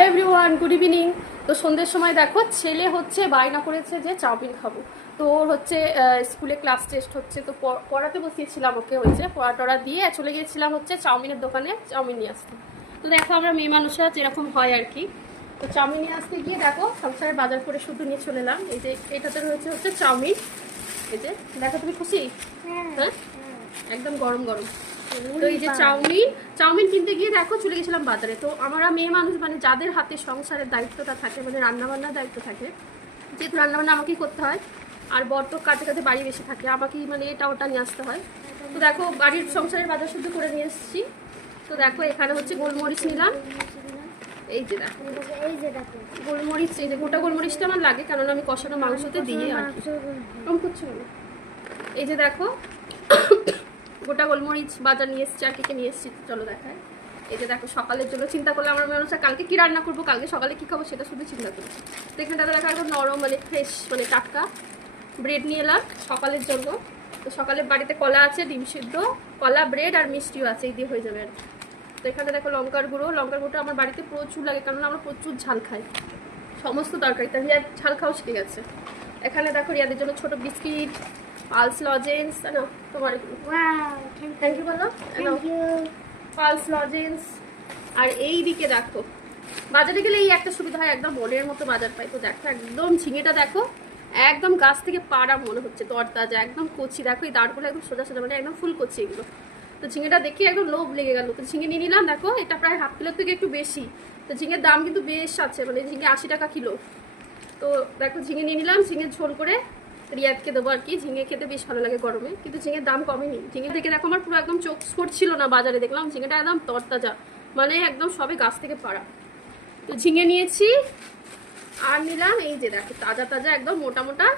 Hello everyone good evening তো সন্ধ্যের সময় দেখো ছেলে হচ্ছে বায়না করেছে যে চাউমিন খাব। তো ওর হচ্ছে স্কুলে ক্লাস টেস্ট হচ্ছে তো পড়াতে বসিয়েছিলাম ওকে হয়েছে পড়া টড়া দিয়ে চলে গিয়েছিলাম হচ্ছে চাউমিনের দোকানে চাউমিন নিয়ে আসতে। তো দেখো আমরা মেয়ে মানুষরা যেরকম হয় আর কি। তো চাউমিন নিয়ে আসতে গিয়ে দেখো সংসারের বাজার করে শুধু নিয়ে চলে এলাম। এই যে এটাতে রয়েছে হচ্ছে চাউমিন। এই যে দেখো তুমি খুশি? হ্যাঁ? একদম গরম গরম। তো এই যে চাউমিন চাউমিন কিনতে গিয়ে দেখো চলে গেছিলাম বাজারে। তো আমরা মেয়ে মানুষ মানে যাদের হাতে সংসারের দায়িত্বটা থাকে মানে রান্নাবান্নার দায়িত্ব থাকে যেহেতু রান্নাবান্না আমাকেই করতে হয় আর বর তো কাছে কাছে বাড়ি বেশি থাকে আমাকেই মানে এটা ওটা নিয়ে আসতে হয়। তো দেখো বাড়ির সংসারের বাজার শুদ্ধ করে নিয়ে এসেছি। তো দেখো এখানে হচ্ছে গোলমরিচ নিলাম। এই যে দেখো। এই যে দেখো গোলমরিচ এই যে গোটা গোলমরিচটা আমার লাগে কেননা আমি কষানো মাংসতে দিয়ে আর কি। কম করছ এই যে দেখো গোটা গোলমরিচ বাজার নিয়ে এসছি, আর কে নিয়ে এসছি চলো দেখায় এই যে দেখো, সকালের জন্য চিন্তা করলে আমার মনে হচ্ছে কালকে কী রান্না করব, কালকে সকালে কী খাব সেটা শুধু চিন্তা করছি। তো এখানটাতে দেখা একদম নরম মানে ফ্রেশ মানে টাটকা। ব্রেড নিয়ে এলাম সকালের জন্য। তো সকালে বাড়িতে কলা আছে, ডিম সিদ্ধ, কলা ব্রেড আর মিষ্টিও আছে, এই দিয়ে হয়ে যাবে আর তো এখানে দেখো লঙ্কার গুঁড়ো, লঙ্কার গুঁড়োটা আমার বাড়িতে প্রচুর লাগে কারণ আমরা প্রচুর ঝাল খাই। সমস্ত তরকারিতে রিয়া ঝাল খাওয়া শিখে গেছে। এখানে দেখো রিয়াদের জন্য ছোট বিস্কিট পালস লজেন্স না তোমার থ্যাংক ইউ বলো পালস লজেন্স আর এই দিকে দেখো বাজারে গেলে এই একটা সুবিধা হয় একদম মনের মতো বাজার পাই। তো দেখো একদম ঝিঙেটা দেখো একদম গাছ থেকে পাড়া মনে হচ্ছে তরতাজা একদম কচি। দেখো এই দাঁড়গুলো একদম সোজা সোজা মানে একদম ফুল কচি এগুলো। তো ঝিঙেটা দেখে একদম লোভ লেগে গেল। তো ঝিঙে নিয়ে নিলাম দেখো এটা প্রায় হাফ কিলোর থেকে একটু বেশি। তো ঝিঙের দাম কিন্তু বেশ আছে মানে ঝিঙে আশি টাকা কিলো। তো দেখো ঝিঙে নিয়ে নিলাম ঝিঙে ঝোল করে রিয়াদকে দেবো আর কি ঝিঙে খেতে বেশ ভালো লাগে গরমে কিন্তু ঝিঙের দাম কমেনি। ঝিঙে থেকে দেখো আমার পুরো একদম চোখ ছিল না বাজারে দেখলাম ঝিঙেটা একদম তরতাজা মানে একদম সবে গাছ থেকে পাড়া। তো ঝিঙে নিয়েছি আর নিলাম এই যে দেখো তাজা তাজা একদম মোটা মোটা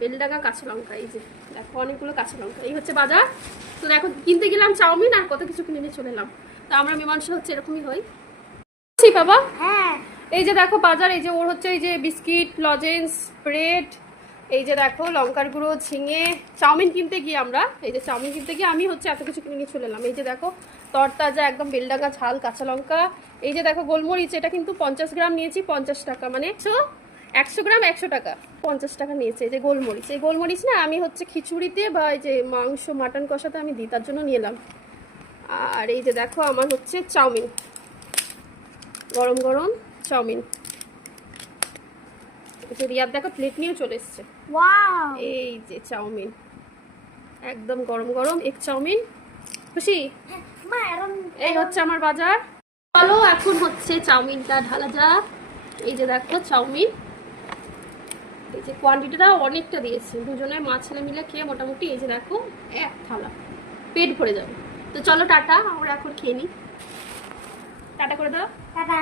বেলডাঙ্গা কাঁচা লঙ্কা এই যে দেখো অনেকগুলো কাঁচা লঙ্কা এই হচ্ছে বাজার। তো দেখো কিনতে গেলাম চাউমিন আর কত কিছু কিনে নিয়ে চলে এলাম। তো আমরা মীমাংসা হচ্ছে এরকমই হয়। ছি বাবা হ্যাঁ। এই যে দেখো বাজার এই যে ওর হচ্ছে এই যে বিস্কিট লজেন্স ব্রেড এই যে দেখো, লঙ্কার গুঁড়ো ঝিঙে, চাউমিন কিনতে গিয়ে আমরা, এই যে চাউমিন কিনতে গিয়ে আমি হচ্ছে এত কিছু কিনে নিয়ে চলে এলাম। এই যে দেখো, তরতাজা একদম বেলডাঙ্গা ঝাল কাঁচা লঙ্কা। এই যে দেখো, গোলমরিচ, এটা কিন্তু পঞ্চাশ গ্রাম নিয়েছি, পঞ্চাশ টাকা মানে একশো একশো গ্রাম একশো টাকা, পঞ্চাশ টাকা নিয়েছে। এই যে গোলমরিচ, এই গোলমরিচ না, আমি হচ্ছে খিচুড়িতে বা এই যে মাংস, মাটন কষাতে আমি দিই, তার জন্য নিয়ে এলাম। আর এই যে দেখো, আমার হচ্ছে চাউমিন, গরম গরম চাউমিন। রিয়াদ দেখো প্লেট নিয়েও চলে এসছে। এই যে চাউমিন। একদম গরম গরম এক চাউমিন। খুশি? এই হচ্ছে আমার বাজার। চলো এখন হচ্ছে চাউমিনটা ঢালা যাক। এই যে দেখো চাউমিন। এই যে কোয়ান্টিটিটা অনেকটা দিয়েছি। দুজনে মা ছেলে মিলে খেয়ে মোটামুটি এই যে দেখো এক থালা। পেট ভরে যাবে। তো চলো টাটা আমরা এখন খেয়ে নিই। টাটা করে দাও। টাটা।